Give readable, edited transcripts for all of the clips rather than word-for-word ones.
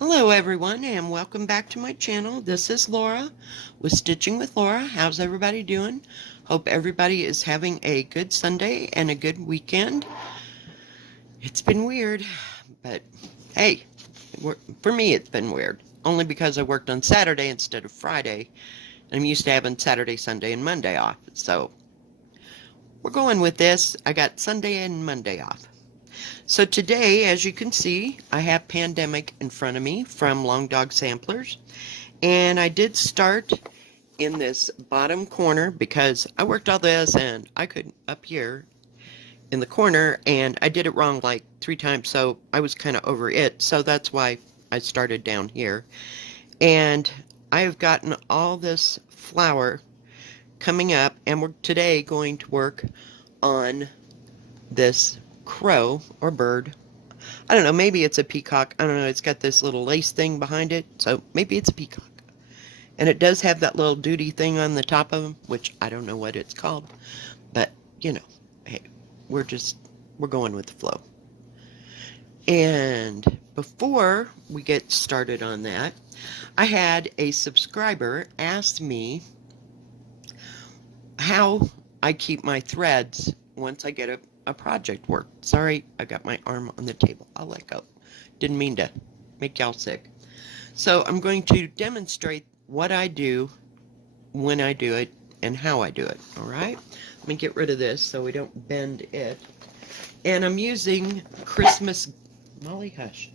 Hello everyone and welcome back to my channel. This is Laura with Stitching with Laura. How's everybody doing? Hope everybody is having a good Sunday and a good weekend. It's been weird, but hey, for me it's been weird. Only because I worked on Saturday instead of Friday. I'm used to having Saturday, Sunday, and Monday off. So we're going with this. I got Sunday and Monday off. So today, as you can see, I have Pandemic in front of me from Long Dog Samplers. And I did start in this bottom corner because I worked all this and I couldn't up here in the corner and I did it wrong like 3 times, so I was kind of over it. So that's why I started down here. And I have gotten all this flower coming up, and we're today going to work on this crow or bird. I don't know, maybe it's a peacock. I don't know, it's got this little lace thing behind it, so maybe it's a peacock. And it does have that little duty thing on the top of them, which I don't know what it's called. But, you know, hey, we're going with the flow. And before we get started on that, I had a subscriber ask me how I keep my threads once I get a project worked. Sorry, I got my arm on the table. I'll let go. Didn't mean to make y'all sick. So I'm going to demonstrate what I do, when I do it, and how I do it. All right? Let me get rid of this so we don't bend it. And I'm using Molly Hush,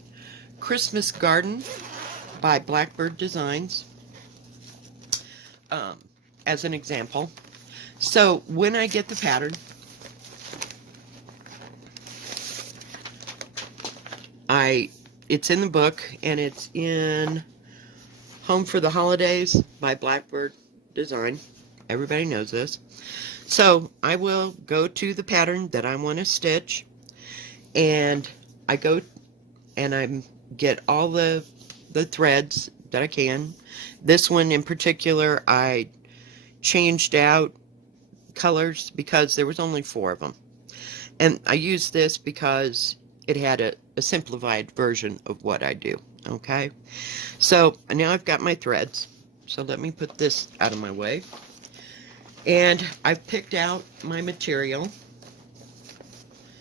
Christmas Garden by Blackbird Designs as an example. So when I get the pattern, it's in the book, and it's in Home for the Holidays by Blackbird Design. Everybody knows this. So I will go to the pattern that I want to stitch, and I go and I get all the threads that I can. This one in particular, I changed out colors because there was only 4 of them. And I used this because it had a simplified version of what I do. Okay, so now I've got my threads. So let me put this out of my way. And I've picked out my material.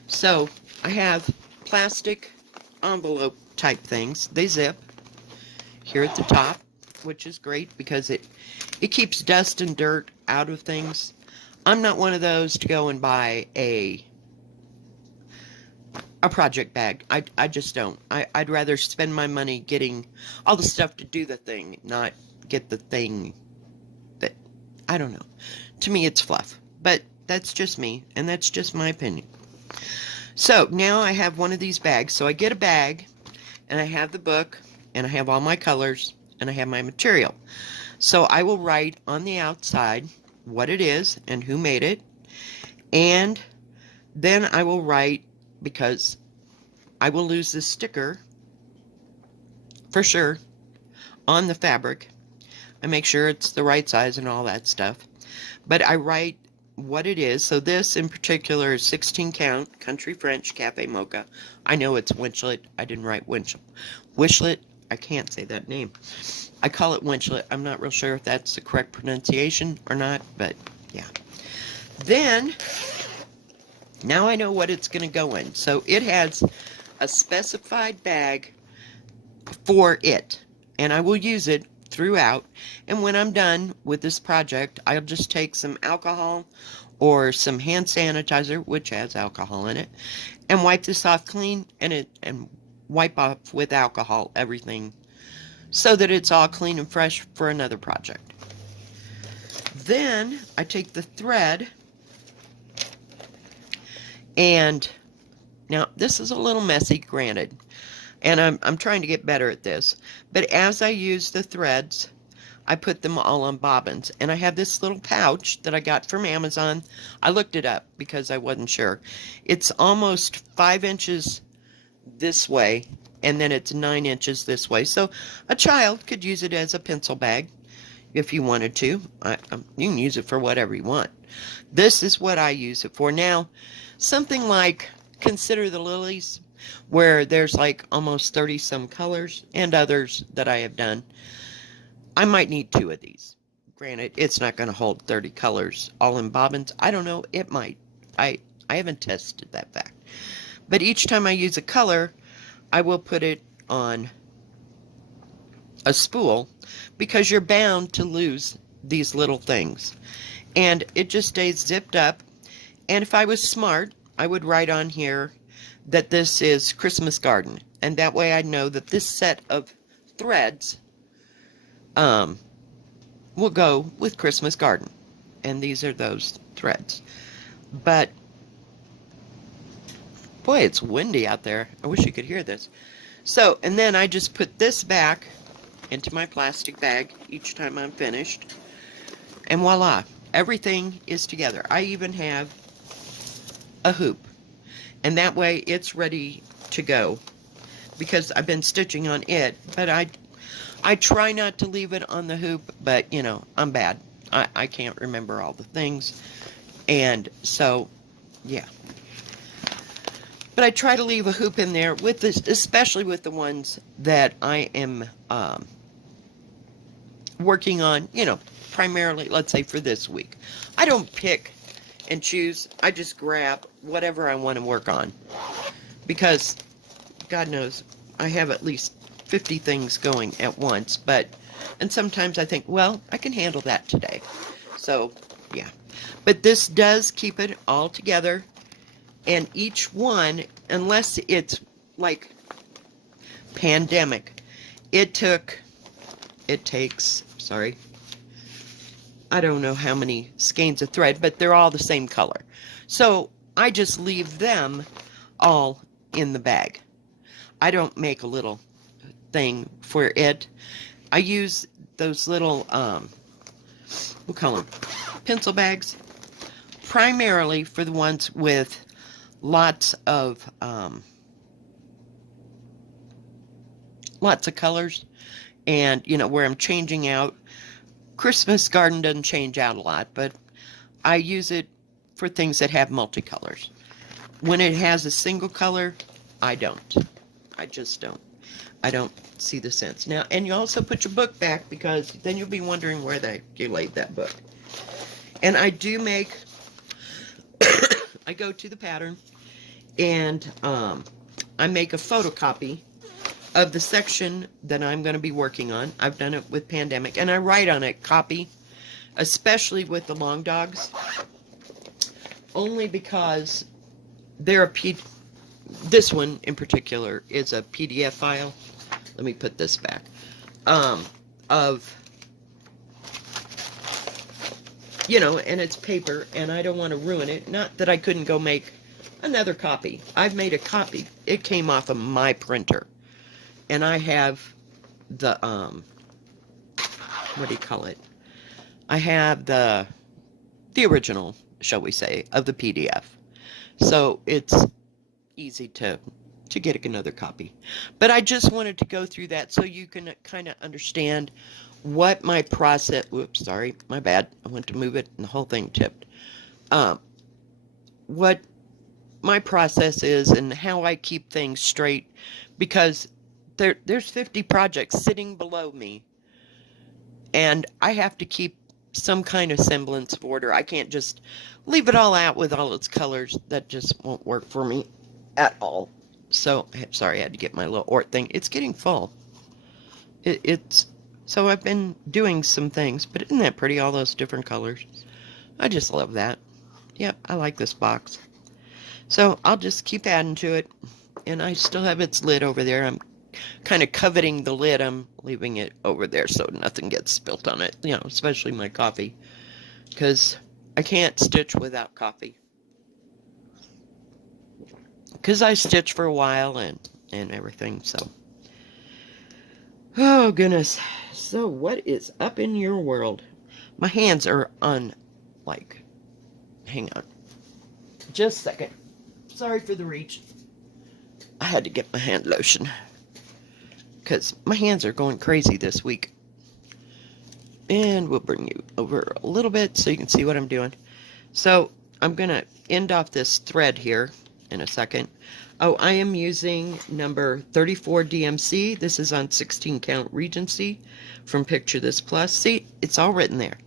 So I have plastic envelope type things. They zip here at the top, which is great because it keeps dust and dirt out of things. I'm not one of those to go and buy a project bag. I just don't. I'd rather spend my money getting all the stuff to do the thing, not get the thing that, I don't know. To me, it's fluff. But that's just me, and that's just my opinion. So now I have one of these bags. So I get a bag, and I have the book, and I have all my colors, and I have my material. So I will write on the outside what it is and who made it. And then I will write, because I will lose this sticker for sure on the fabric. I make sure it's the right size and all that stuff. But I write what it is. So this in particular is 16 count Country French Cafe Mocha. I know it's Winchlet. I didn't write Winchlet. Wishlet. I can't say that name. I call it Winchlet. I'm not real sure if that's the correct pronunciation or not, but yeah. Then now I know what it's going to go in. So it has a specified bag for it, and I will use it throughout. And when I'm done with this project, I'll just take some alcohol or some hand sanitizer, which has alcohol in it, and wipe this off clean, and wipe off with alcohol everything so that it's all clean and fresh for another project. Then I take the thread, and now this is a little messy, granted, and I'm trying to get better at this, but as I use the threads, I put them all on bobbins. And I have this little pouch that I got from Amazon. I looked it up because I wasn't sure. It's almost 5 inches this way, and then it's 9 inches this way. So a child could use it as a pencil bag if you wanted to. You can use it for whatever you want. This is what I use it for. Now, something like Consider the Lilies. where there's like almost 30 some colors and others that I have done. I might need two of these. Granted, it's not going to hold 30 colors all in bobbins. I don't know. It might. I, I haven't tested that fact. But each time I use a color, I will put it on a spool because you're bound to lose these little things. And it just stays zipped up. And if I was smart, I would write on here that this is Christmas Garden. And that way I know that this set of threads will go with Christmas Garden. And these are those threads. But, boy, it's windy out there. I wish you could hear this. So, and then I just put this back into my plastic bag each time I'm finished. And voila, everything is together. I even have a hoop. And that way it's ready to go because I've been stitching on it. But I try not to leave it on the hoop, but you know, I'm bad. I can't remember all the things. And so, yeah. But I try to leave a hoop in there with this, especially with the ones that I am working on, you know, primarily, let's say for this week. I don't pick and choose. I just grab whatever I want to work on. Because, God knows, I have at least 50 things going at once. And sometimes I think, well, I can handle that today. So, yeah. But this does keep it all together. And each one, unless it's like pandemic, it takes, sorry, I don't know how many skeins of thread, but they're all the same color. So I just leave them all in the bag. I don't make a little thing for it. I use those little, we'll call them pencil bags, primarily for the ones with lots of colors, and you know, where I'm changing out. Christmas Garden doesn't change out a lot, but I use it for things that have multicolors. When it has a single color, I don't. I just don't. I don't see the sense. Now, and you also put your book back because then you'll be wondering where you laid that book. And I do make, I go to the pattern and I make a photocopy of the section that I'm going to be working on. I've done it with Pandemic, and I write on it, copy, especially with the long dogs, only because they're this one in particular is a PDF file. Let me put this back. Of, you know, and it's paper, and I don't want to ruin it. Not that I couldn't go make another copy. I've made a copy. It came off of my printer. And I have the, what do you call it? I have the original, shall we say, of the PDF. So it's easy to get another copy. But I just wanted to go through that so you can kind of understand what my process, whoops, sorry, my bad. I went to move it and the whole thing tipped. What my process is and how I keep things straight, because there's 50 projects sitting below me, and I have to keep some kind of semblance of order. I can't just leave it all out with all its colors. That just won't work for me at all. So, sorry, I had to get my little Ort thing. It's getting full. So I've been doing some things, but isn't that pretty, all those different colors? I just love that. Yep, I like this box. So I'll just keep adding to it, and I still have its lid over there. I'm kind of coveting the lid. I'm leaving it over there so nothing gets spilt on it, you know, especially my coffee, because I can't stitch without coffee, because I stitched for a while and everything. So, oh goodness. So what is up in your world? My hands are hang on just a second. Sorry for the reach. I had to get my hand lotion because my hands are going crazy this week. And we'll bring you over a little bit so you can see what I'm doing. So I'm going to end off this thread here in a second. Oh, I am using number 34 DMC. This is on 16 count Regency from Picture This Plus. See, it's all written there.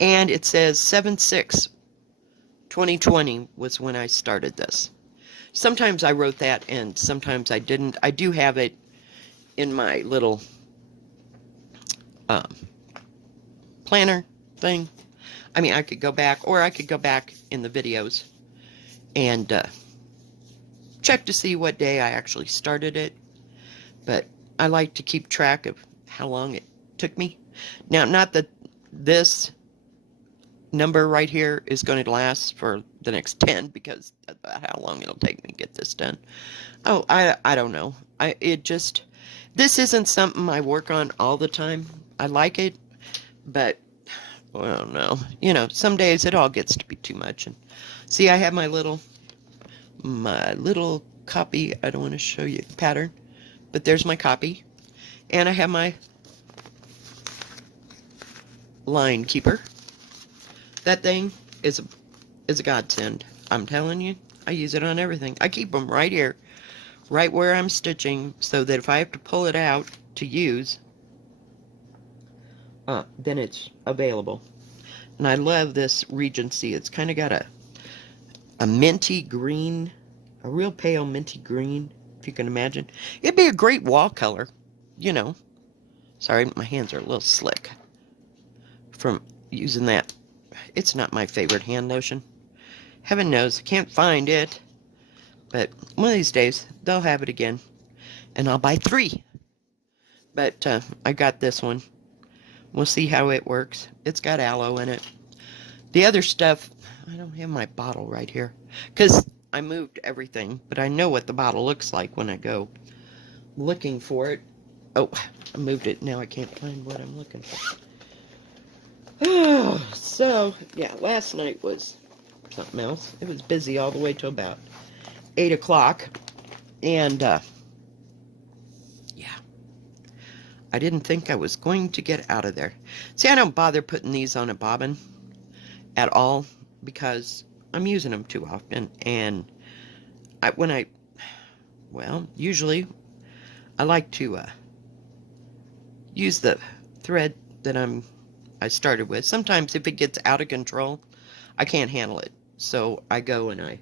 And it says 7/6/2020 was when I started this. Sometimes I wrote that and sometimes I didn't. I do have it in my little um, planner thing. I mean, I could go back, or I could go back in the videos and check to see what day I actually started it. But I like to keep track of how long it took me. Now, not that this number right here is going to last for the next 10, because that's about how long it'll take me to get this done. Oh, I don't know. This isn't something I work on all the time. I like it, but well, no. You know, some days it all gets to be too much. And see, I have my little copy. I don't want to show you the pattern, but there's my copy. And I have my line keeper. That thing is a godsend. I'm telling you, I use it on everything. I keep them right here, right where I'm stitching, so that if I have to pull it out to use, then it's available. And I love this Regency. It's kind of got a minty green, a real pale minty green, if you can imagine. It'd be a great wall color, you know. Sorry, my hands are a little slick from using that. It's not my favorite hand lotion. Heaven knows, I can't find it. But one of these days, they'll have it again. And I'll buy 3. But I got this one. We'll see how it works. It's got aloe in it. The other stuff, I don't have my bottle right here, because I moved everything, but I know what the bottle looks like when I go looking for it. Oh, I moved it. Now I can't find what I'm looking for. So, yeah, last night was something else. It was busy all the way till about 8 o'clock. And, yeah, I didn't think I was going to get out of there. See, I don't bother putting these on a bobbin at all because I'm using them too often. And usually I like to use the thread that I started with. Sometimes if it gets out of control, I can't handle it. So I go and I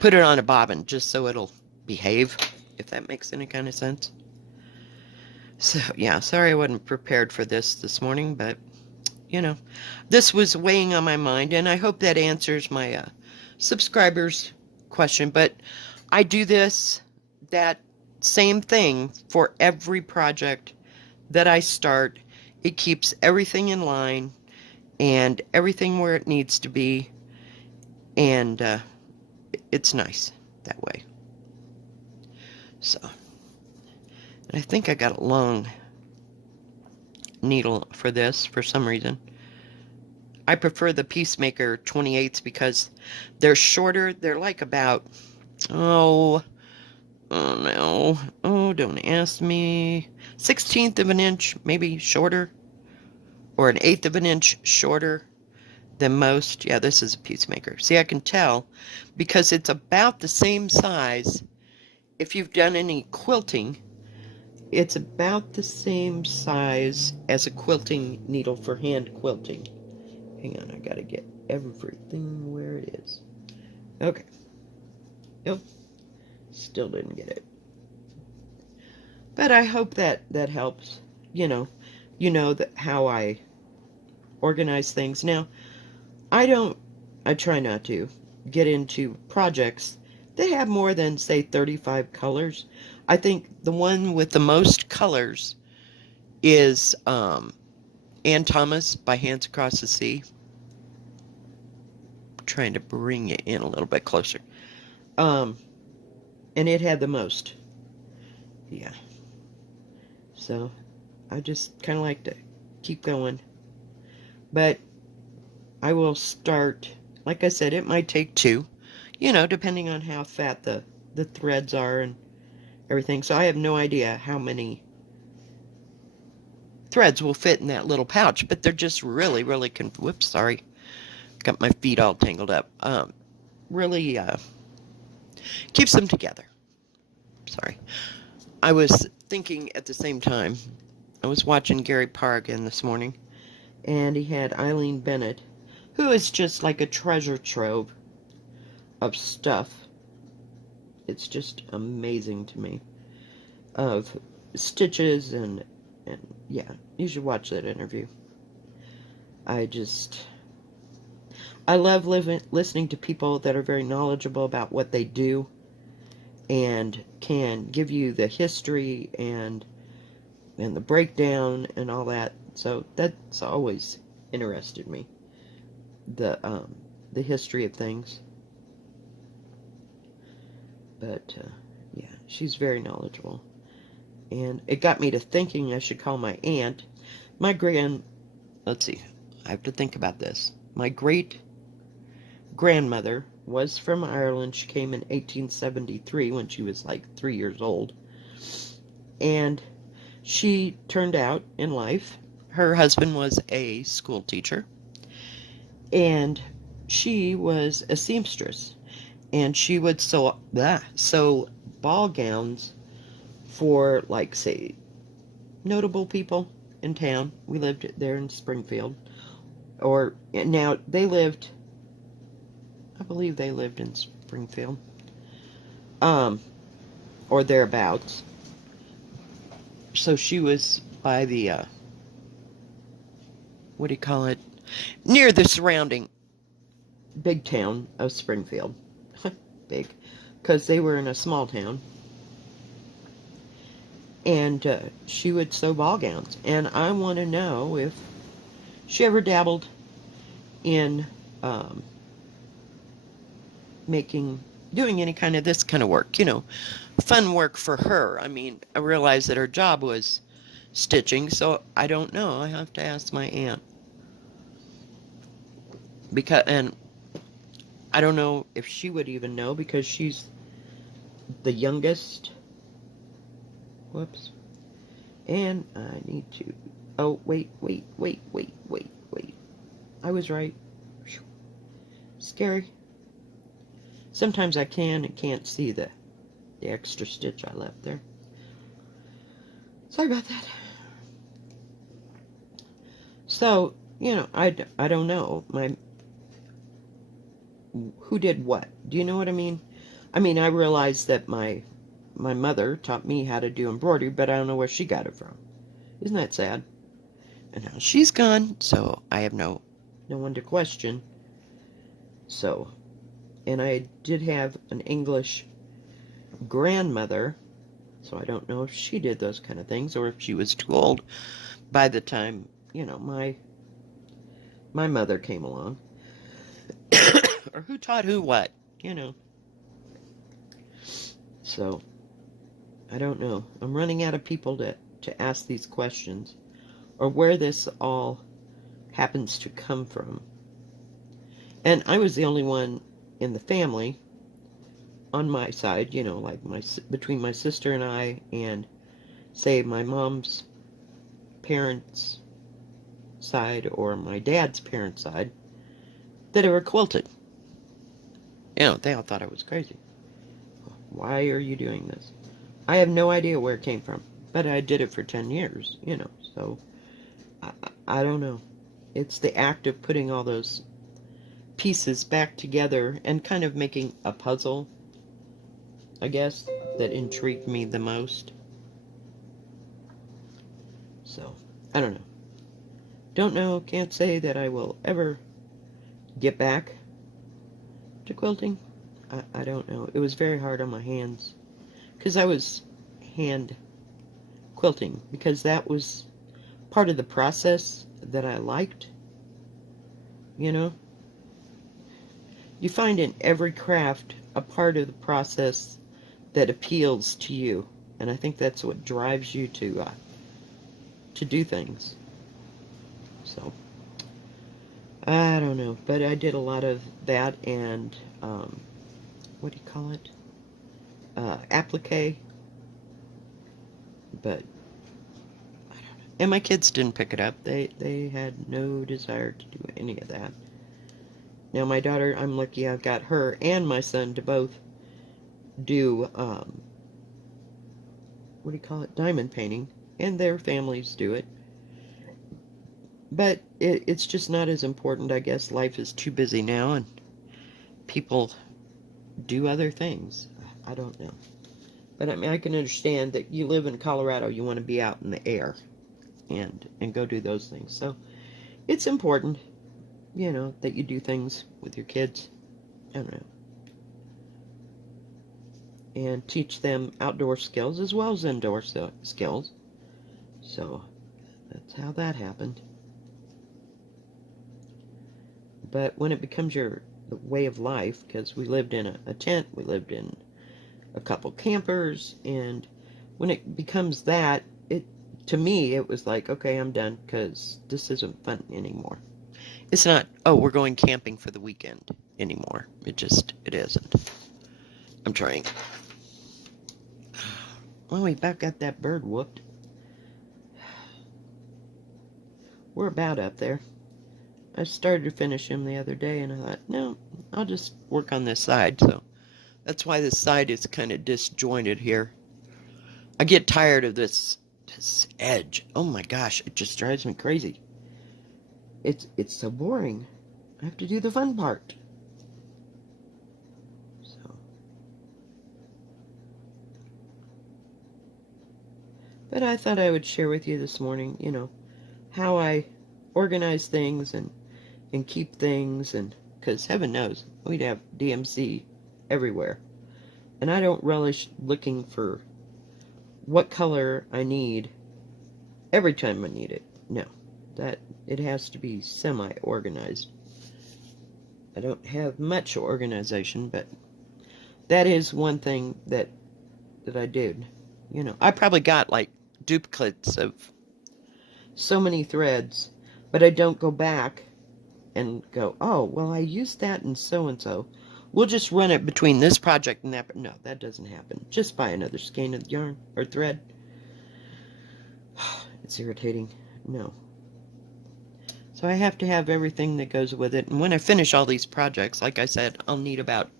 put it on a bobbin just so it'll behave, if that makes any kind of sense. So, yeah, sorry I wasn't prepared for this morning, but, you know, this was weighing on my mind, and I hope that answers my subscribers' question. But I do that same thing for every project that I start. It keeps everything in line and everything where it needs to be, and it's nice that way. So, I think I got a long needle for this for some reason. I prefer the Peacemaker 28s because they're shorter. They're like about, oh no, don't ask me, 1/16 of an inch, maybe shorter, or an 1/8 of an inch shorter than most. Yeah, this is a Peacemaker. See, I can tell because it's about the same size. If you've done any quilting, it's about the same size as a quilting needle for hand quilting. Hang on, I gotta get everything where it is. Okay. Nope. Still didn't get it. But I hope that helps. You know that how I organize things. Now, I try not to get into projects that have more than, say, 35 colors. I think the one with the most colors is Ann Thomas by Hands Across the Sea. I'm trying to bring it in a little bit closer. And it had the most. Yeah. So I just kind of like to keep going. But I will start, like I said, it might take 2, depending on how fat the threads are and everything. So I have no idea how many threads will fit in that little pouch, but they're just really, really, whoops, sorry. Got my feet all tangled up. Really keeps them together. Sorry. I was thinking at the same time. I was watching Gary Parr again this morning, and he had Eileen Bennett, who is just like a treasure trove of stuff. It's just amazing to me, of stitches and yeah, you should watch that interview. I just I love listening to people that are very knowledgeable about what they do and can give you the history and the breakdown and all that. So that's always interested me. The history of things. But yeah, she's very knowledgeable. And it got me to thinking I should call my aunt. My let's see, I have to think about this. My great grandmother was from Ireland. She came in 1873 when she was like 3 years old. And she turned out in life. Her husband was a school teacher. And she was a seamstress. And she would sew ball gowns for, like, say, notable people in town. We lived there in Springfield. Or, now, I believe they lived in Springfield. Or thereabouts. So she was by the, what do you call it? Near the surrounding big town of Springfield. Big. Because they were in a small town. And she would sew ball gowns. And I want to know if she ever dabbled in doing any kind of this kind of work, fun work for her. I mean, I realized that her job was stitching, so I don't know. I have to ask my aunt. And I don't know if she would even know because she's the youngest. Whoops. And I need to... Oh, wait. I was right. Scary. Sometimes I can and can't see the extra stitch I left there. Sorry about that. So, I don't know. Who did what? Do you know what I mean? I mean, I realized that my mother taught me how to do embroidery, but I don't know where she got it from. Isn't that sad? And now she's gone, so I have no one to question. So, and I did have an English grandmother, so I don't know if she did those kind of things or if she was too old by the time, my mother came along. Or who taught who what, So, I don't know. I'm running out of people to ask these questions or where this all happens to come from. And I was the only one in the family on my side, like between my sister and I and, say, my mom's parents' side or my dad's parents' side that ever quilted. They all thought I was crazy. Why are you doing this? I have no idea where it came from, but I did it for 10 years, so I don't know. It's the act of putting all those pieces back together and kind of making a puzzle, I guess, that intrigued me the most. So, I don't know. Don't know, can't say that I will ever get back to quilting. I don't know. It was very hard on my hands because I was hand quilting because that was part of the process that I liked. You find in every craft a part of the process that appeals to you, and I think that's what drives you to do things. So I don't know, but I did a lot of that and what do you call it? Applique. But I don't know. And my kids didn't pick it up. They had no desire to do any of that. Now my daughter, I'm lucky I've got her and my son to both do, what do you call it, diamond painting, and their families do it. But it's just not as important, I guess. Life is too busy now, and people do other things. I don't know. But I mean, I can understand that you live in Colorado, you want to be out in the air and go do those things. So it's important, that you do things with your kids. I don't know. And teach them outdoor skills as well as indoor skills. So that's how that happened. But when it becomes the way of life, because we lived in a tent, we lived in a couple campers, and when it becomes that, to me, it was like, okay, I'm done, because this isn't fun anymore. It's not, oh, we're going camping for the weekend anymore. It isn't. I'm trying. Well, we about got that bird whooped. We're about up there. I started to finish him the other day, and I thought, no, I'll just work on this side. So that's why this side is kind of disjointed here. I get tired of this edge. Oh my gosh, it just drives me crazy. It's so boring. I have to do the fun part. So, but I thought I would share with you this morning, how I organize things and keep things, and because heaven knows we'd have DMC everywhere, and I don't relish looking for what color I need every time I need it. No, that it has to be semi-organized. I don't have much organization, but that is one thing that I did. I probably got like duplicates of so many threads, but I don't go back and go, oh, well, I used that in so-and-so. We'll just run it between this project and that. But no, that doesn't happen. Just buy another skein of yarn or thread. It's irritating. No. So I have to have everything that goes with it. And when I finish all these projects, like I said, I'll need about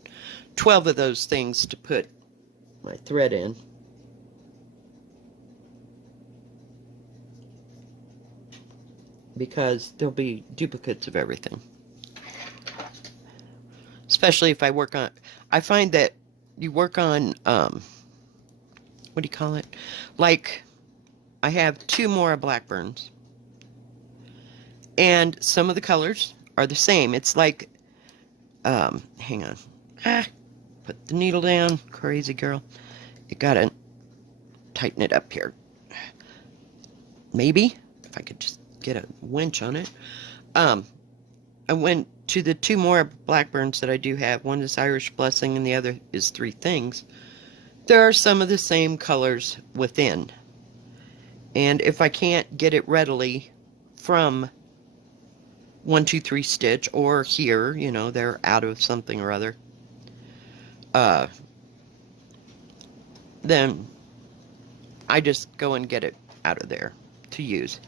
12 of those things to put my thread in. Because there'll be duplicates of everything. Especially if I work on... I find that you work on... what do you call it? Like, I have 2 more Blackburns. And some of the colors are the same. It's like... hang on. Put the needle down. Crazy girl. You gotta tighten it up here. Maybe. If I could just get a winch on it. I went to the 2 more Blackburns that I do have. One is Irish Blessing and the other is 3 Things. There are some of the same colors within. And if I can't get it readily from 1, 2, 3 Stitch or here, they're out of something or other, then I just go and get it out of there to use.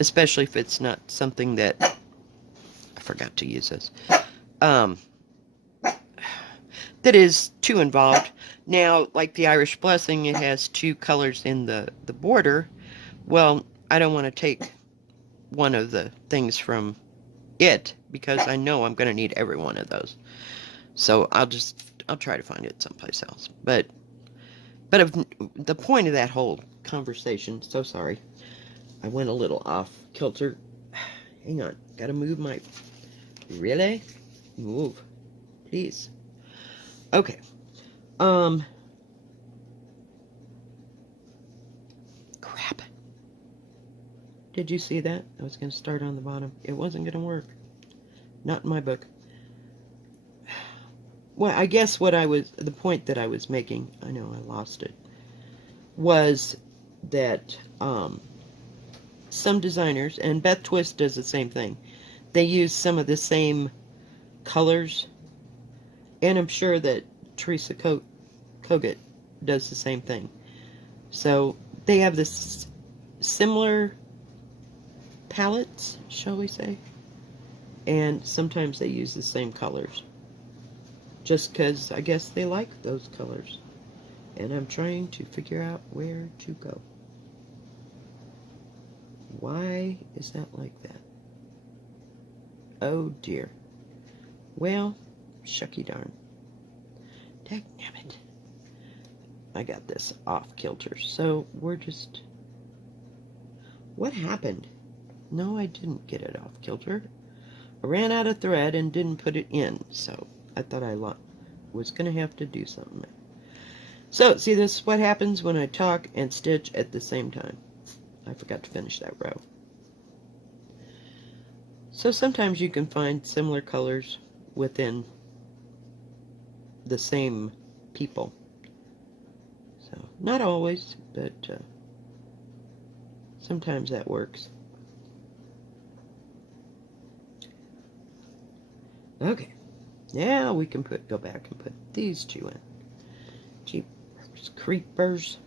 Especially if it's not something that... I forgot to use this. That is too involved. Now, like the Irish Blessing, it has 2 colors in the border. Well, I don't want to take one of the things from it, because I know I'm going to need every one of those. So I'll try to find it someplace else. But if the point of that whole conversation, so sorry, I went a little off kilter. Hang on, gotta move my... Really? Move. Please. Okay. Crap. Did you see that? I was going to start on the bottom. It wasn't going to work. Not in my book. Well, I guess the point that I was making, I know I lost it, was that some designers, and Beth Twist does the same thing, they use some of the same colors, and I'm sure that Teresa Kogut does the same thing. So they have this similar palettes, shall we say, and sometimes they use the same colors, just because I guess they like those colors. And I'm trying to figure out where to go. Why is that like that? Oh dear. Well, shucky darn. Dagnabbit. I got this off kilter. So we're just... What happened? No, I didn't get it off kilter. I ran out of thread and didn't put it in, so I thought I was going to have to do something. So, see, this is what happens when I talk and stitch at the same time. I forgot to finish that row. So sometimes you can find similar colors within the same people. So, not always, but sometimes that works. Okay, now we can go back and put these two in. Jeepers creepers.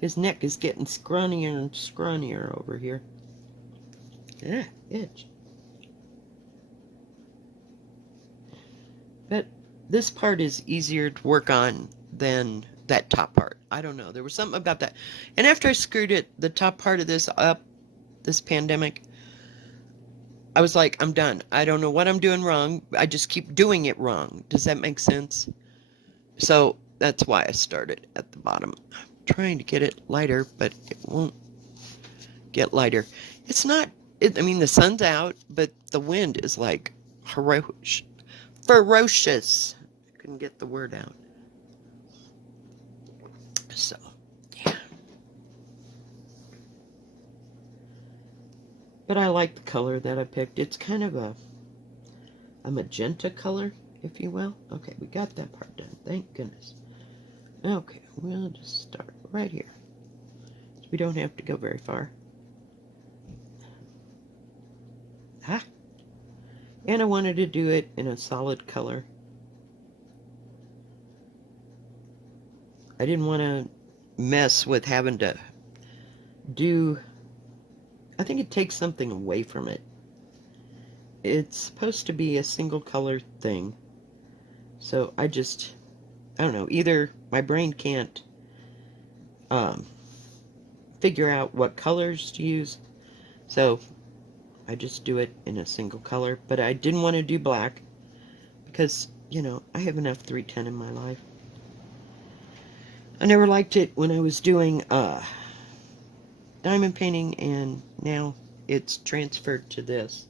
His neck is getting scrawnier and scrawnier over here. Ah, itch. But this part is easier to work on than that top part. I don't know. There was something about that. And after I screwed the top part of this up, this pandemic, I was like, I'm done. I don't know what I'm doing wrong. I just keep doing it wrong. Does that make sense? So that's why I started at the bottom. I'm trying to get it lighter, but it won't get lighter. It's not, I mean, the sun's out, but the wind is like ferocious. I couldn't get the word out. So, yeah. But I like the color that I picked. It's kind of a magenta color, if you will. Okay, we got that part done. Thank goodness. Okay, we'll just start right here. So we don't have to go very far. Ah. And I wanted to do it in a solid color. I didn't want to mess with having to do... I think it takes something away from it. It's supposed to be a single color thing. So I don't know, either my brain can't figure out what colors to use, so I just do it in a single color. But I didn't want to do black because, you know, I have enough 310 in my life. I never liked it when I was doing diamond painting, and now it's transferred to this.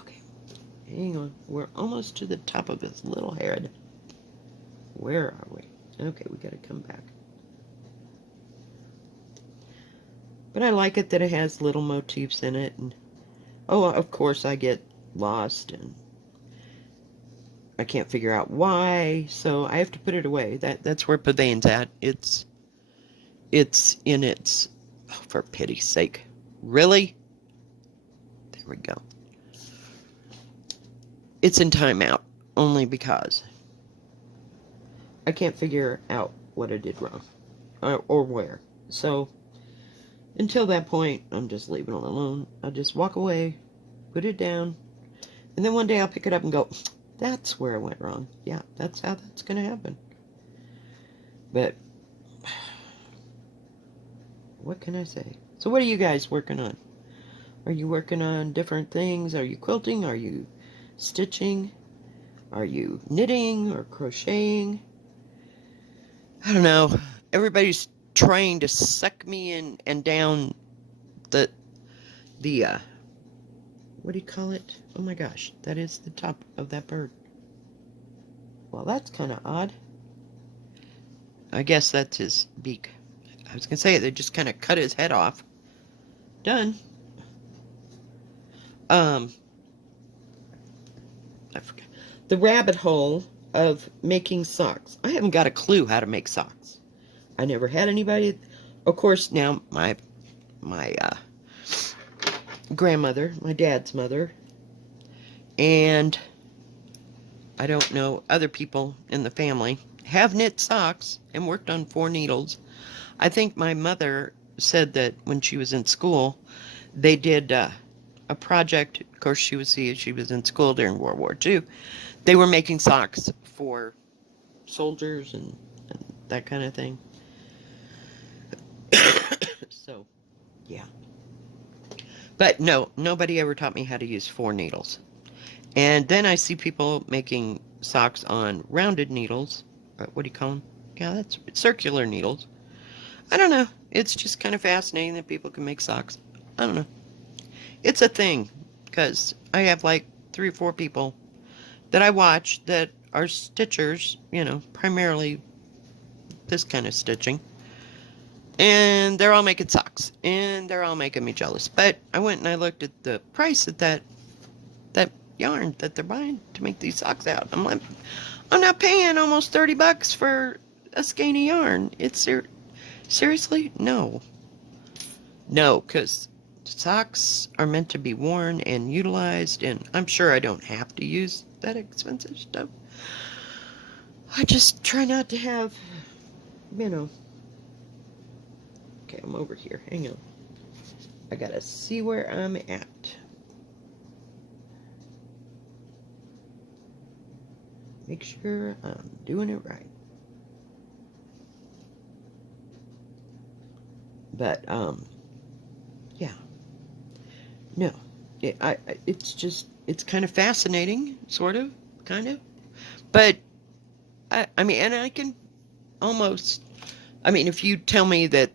Okay, hang on. We're almost to the top of his little head. Where are we? Okay, we gotta come back. But I like it that it has little motifs in it, and oh, of course I get lost and I can't figure out why, so I have to put it away. That's where Pavane's at. It's in its... Oh, for pity's sake. Really? There we go. It's in timeout, only because I can't figure out what I did wrong, or where. So, until that point, I'm just leaving it alone. I'll just walk away, put it down, and then one day I'll pick it up and go, that's where I went wrong. Yeah, that's how that's going to happen. But what can I say? So what are you guys working on? Are you working on different things? Are you quilting? Are you stitching? Are you knitting or crocheting? I don't know. Everybody's trying to suck me in and down the what do you call it? Oh my gosh, that is the top of that bird. Well, that's kind of odd. I guess that's his beak. I was going to say, they just kind of cut his head off. Done. I forgot. The rabbit hole of making socks. I haven't got a clue how to make socks. I never had anybody. Of course, now my grandmother, my dad's mother, and I don't know, other people in the family have knit socks and worked on 4 needles. I think my mother said that when she was in school, they did a project. Of course, she was in school during World War II. They were making socks for soldiers and that kind of thing. So, yeah. But no, nobody ever taught me how to use 4 needles. And then I see people making socks on rounded needles. What do you call them? Yeah, that's circular needles. I don't know. It's just kind of fascinating that people can make socks. I don't know. It's a thing because I have like 3 or 4 people that I watch that are stitchers, primarily this kind of stitching. And they're all making socks. And they're all making me jealous. But I went and I looked at the price of that yarn that they're buying to make these socks out. I'm like, I'm not paying almost $30 for a skein of yarn. It's seriously? No. No, because socks are meant to be worn and utilized, and I'm sure I don't have to use that expensive stuff. I just try not to have, Okay, I'm over here. Hang on. I gotta see where I'm at. Make sure I'm doing it right. But, yeah. No. It's kind of fascinating, sort of, kind of. But, I mean, and I can almost, if you tell me that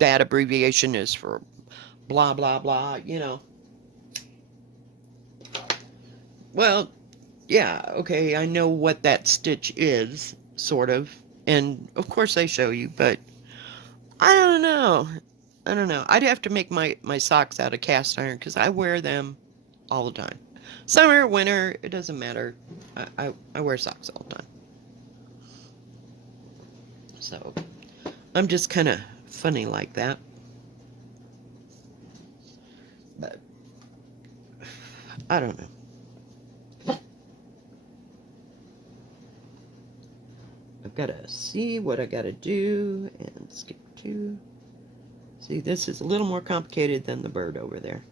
abbreviation is for blah, blah, blah, well, yeah, okay, I know what that stitch is, sort of. And, of course, I show you, but I don't know. I'd have to make my socks out of cast iron because I wear them all the time. Summer, winter, it doesn't matter. I wear socks all the time. So, I'm just kind of funny like that. But, I don't know. I've got to see what I got to do and skip to. See, this is a little more complicated than the bird over there.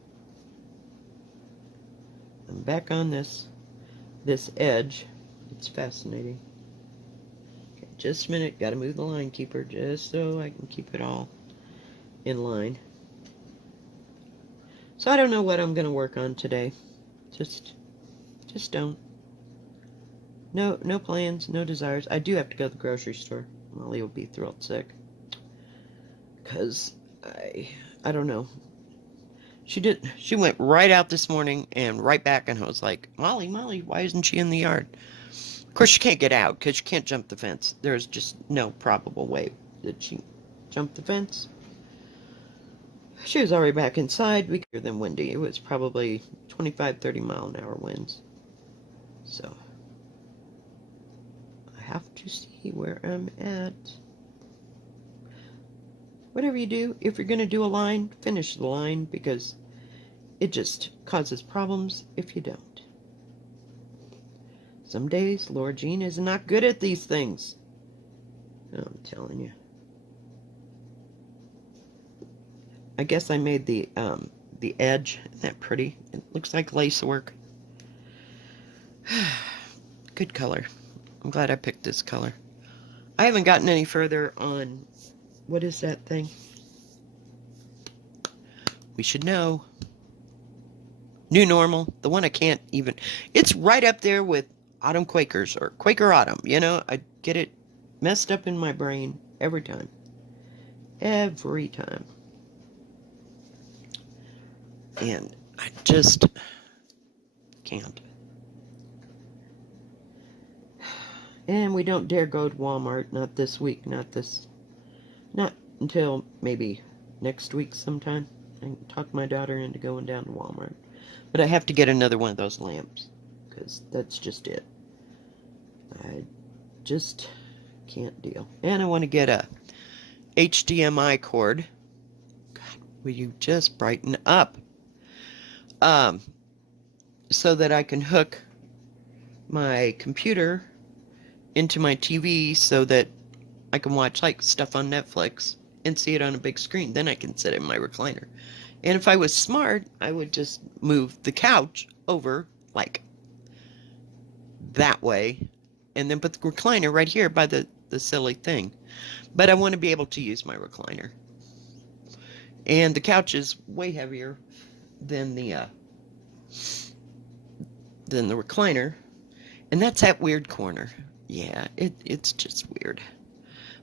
I'm back on this edge. It's fascinating. Okay, just a minute. Got to move the line keeper just so I can keep it all in line. So I don't know what I'm going to work on today. Just don't. No plans, no desires. I do have to go to the grocery store. Molly will be thrilled sick. Because I don't know. She went right out this morning and right back, and I was like, Molly, why isn't she in the yard? Of course, she can't get out because she can't jump the fence. There's just no probable way that she jumped the fence. She was already back inside. We could than windy. It was probably 25-30 mile an hour winds. So I have to see where I'm at. Whatever you do, if you're going to do a line, finish the line because it just causes problems if you don't. Some days, Lord Jean is not good at these things. I'm telling you. I guess I made the edge. Isn't that pretty? It looks like lace work. Good color. I'm glad I picked this color. I haven't gotten any further on, what is that thing? We should know. New Normal. The one I can't even, it's right up there with Autumn Quakers or Quaker Autumn. I get it messed up in my brain every time. Every time. And I just can't. And we don't dare go to Walmart. Not this week. Not until maybe next week sometime. I can talk my daughter into going down to Walmart. But I have to get another one of those lamps. Because that's just it. I just can't deal. And I want to get a HDMI cord. God, will you just brighten up? So that I can hook my computer into my TV so that I can watch like stuff on Netflix and see it on a big screen. Then I can sit in my recliner And if I was smart, I would just move the couch over like that way and then put the recliner right here by the silly thing. But I want to be able to use my recliner. And the couch is way heavier than the recliner. And that's that weird corner. Yeah, it's just weird.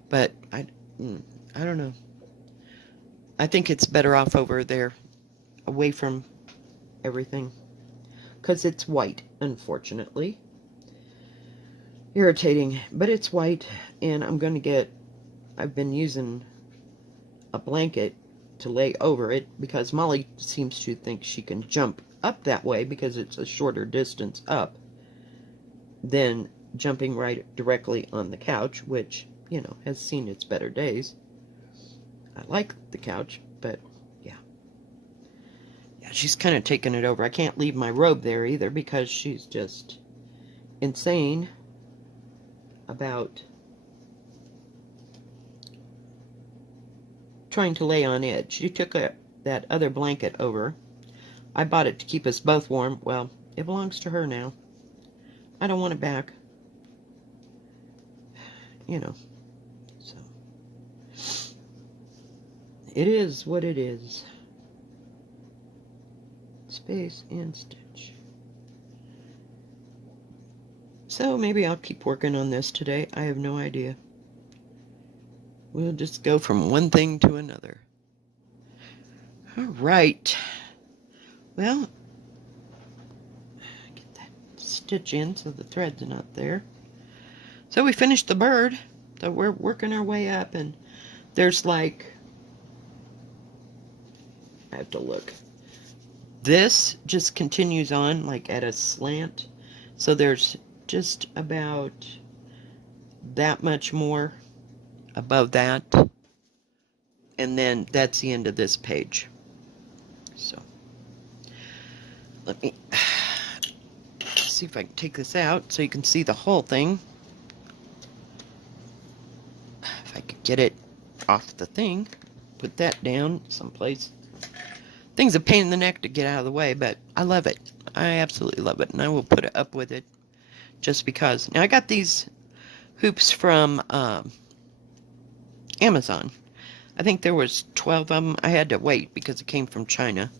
But I don't know. I think it's better off over there, away from everything. Because it's white, unfortunately. Irritating, but it's white, and I've been using a blanket to lay over it, because Molly seems to think she can jump up that way, because it's a shorter distance up than jumping right directly on the couch, which, you know, has seen its better days. I like the couch, but yeah. Yeah, she's kind of taking it over. I can't leave my robe there either, because she's just insane about trying to lay on edge. She took that other blanket over. I bought it to keep us both warm. Well, it belongs to her now. I don't want it back. You know. So it is what it is. Space and stitch. So maybe I'll keep working on this today. I have no idea. We'll just go from one thing to another. All right. Well, get that stitch in so the thread's not there. So we finished the bird. So we're working our way up, and there's like, I have to look. This just continues on like at a slant. So there's just about that much more above that. And then that's the end of this page. So let me see if I can take this out so you can see the whole thing. If I could get it off the thing, put that down someplace. Thing's a pain in the neck to get out of the way, but I love it. I absolutely love it, and I will put it up with it just because. Now, I got these hoops from Amazon. I think there was 12 of them. I had to wait because it came from China.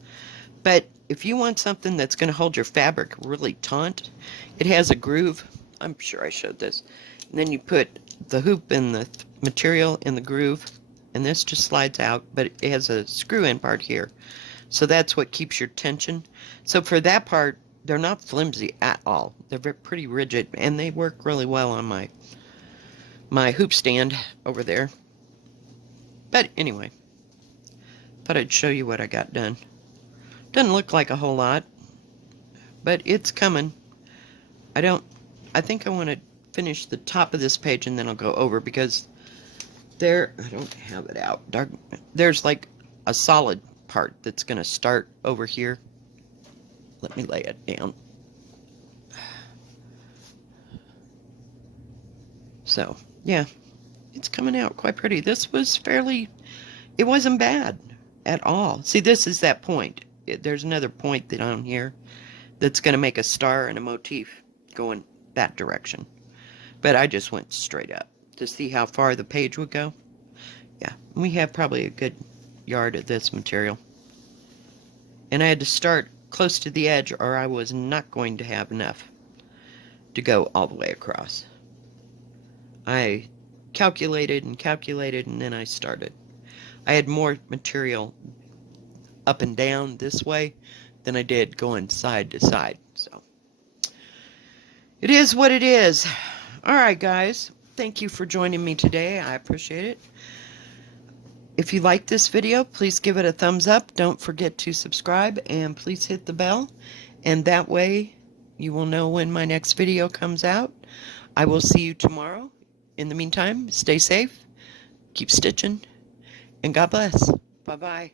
But if you want something that's going to hold your fabric really taut, it has a groove. I'm sure I showed this. And then you put the hoop and the material in the groove, and this just slides out, but it has a screw-in part here. So that's what keeps your tension. So for that part, they're not flimsy at all. They're pretty rigid, and they work really well on my hoop stand over there. But anyway, thought I'd show you what I got done. Doesn't look like a whole lot, but it's coming. I think I want to finish the top of this page, and then I'll go over, because I don't have it out. There's like a solid part that's going to start over here. Let me lay it down. So, yeah, it's coming out quite pretty. This was it wasn't bad at all. See, this is that point. There's another point down here that's going to make a star and a motif going that direction. But I just went straight up to see how far the page would go. Yeah, we have probably a good yard of this material. And I had to start close to the edge, or I was not going to have enough to go all the way across. I calculated and calculated, and then I started. I had more material up and down this way than I did going side to side. So it is what it is. All right, guys. Thank you for joining me today. I appreciate it. If you like this video, please give it a thumbs up. Don't forget to subscribe, and please hit the bell. And that way you will know when my next video comes out. I will see you tomorrow. In the meantime, stay safe, keep stitching, and God bless. Bye-bye.